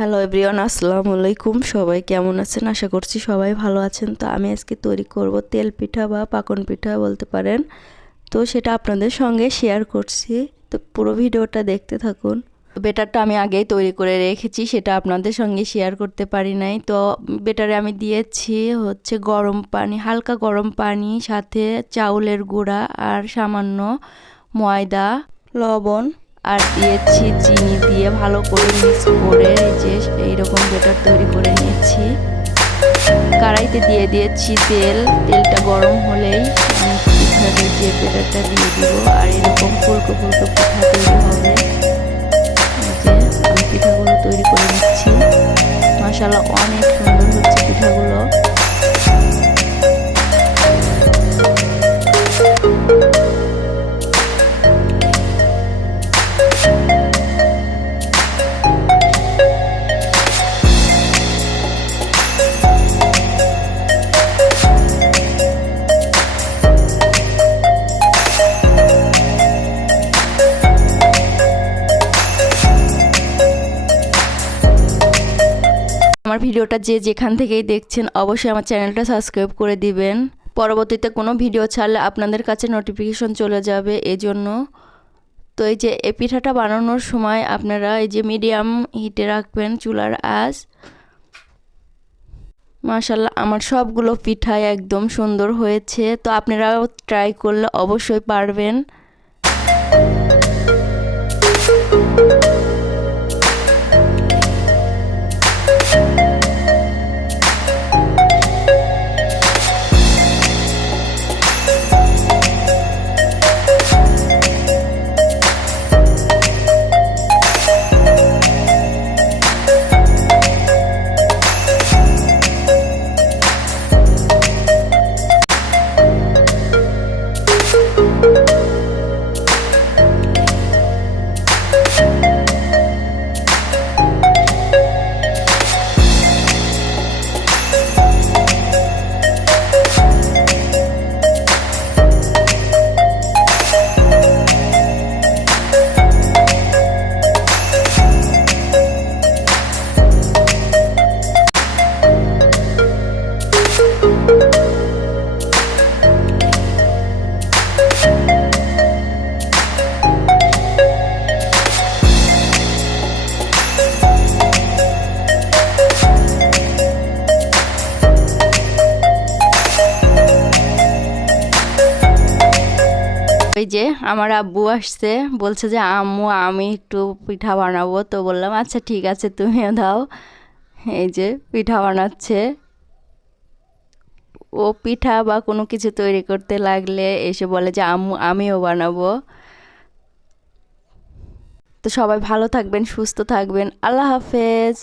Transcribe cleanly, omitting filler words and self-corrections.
Hello everyone, আসসালামু আলাইকুম। সবাই কেমন আছেন? আশা করছি সবাই ভালো আছেন। তো আমি আজকে তৈরি করব তেল পিঠা বা পাকন পিঠা বলতে পারেন। তো সেটা আপনাদের সঙ্গে শেয়ার করছি। তো পুরো ভিডিওটা দেখতে থাকুন। বেটারটা আমি আগেই তৈরি করে রেখেছি, সেটা আপনাদের সঙ্গে শেয়ার করতে পারি নাই। তো বেটারে আমি দিয়েছি হচ্ছে গরম পানি, হালকা গরম পানি, সাথে চাউলের গুঁড়া আর সামান্য ময়দা, লবণ আর দিয়েছি চিনি দিয়ে ভালো করে মিক্স করে যে এইরকম বেটার তৈরি করে নিয়েছি। কড়াইতে দিয়ে দিয়েছি তেলটা গরম হলেই আমি পিঠাতে যে বেটারটা দিয়ে দিব আর এরকম ফুলকো ফুলকো পিঠা তৈরি হবে। যে আমি পিঠাগুলো তৈরি করে নিচ্ছি। মাশাআল্লাহ অনেক সুন্দর হচ্ছে পিঠাগুলো। আমার ভিডিওটা যে যেখান থেকেই দেখছেন অবশ্যই আমার চ্যানেলটা সাবস্ক্রাইব করে দিবেন। পরবর্তীতে কোনো ভিডিও ছাড়লে আপনাদের কাছে নোটিফিকেশন চলে যাবে এজন্য। তো এই যে এই পিঠাটা বানানোর সময় আপনারা এই যে মিডিয়াম হিটে রাখবেন চুলার আঁচ। মাশাআল্লাহ আমার সবগুলো পিঠাই একদম সুন্দর হয়েছে। তো আপনারাও ট্রাই করলে অবশ্যই পারবেন। এই যে আমার আব্বু আসছে, বলছে যে আম্মু আমি একটু পিঠা বানাবো। তো বললাম আচ্ছা ঠিক আছে তুমিও দাও। এই যে পিঠা বানাচ্ছে। ও পিঠা বা কোনো কিছু তৈরি করতে লাগলে এসে বলে যে আম্মু আমিও বানাবো। তো সবাই ভালো থাকবেন, সুস্থ থাকবেন। আল্লাহ হাফেজ।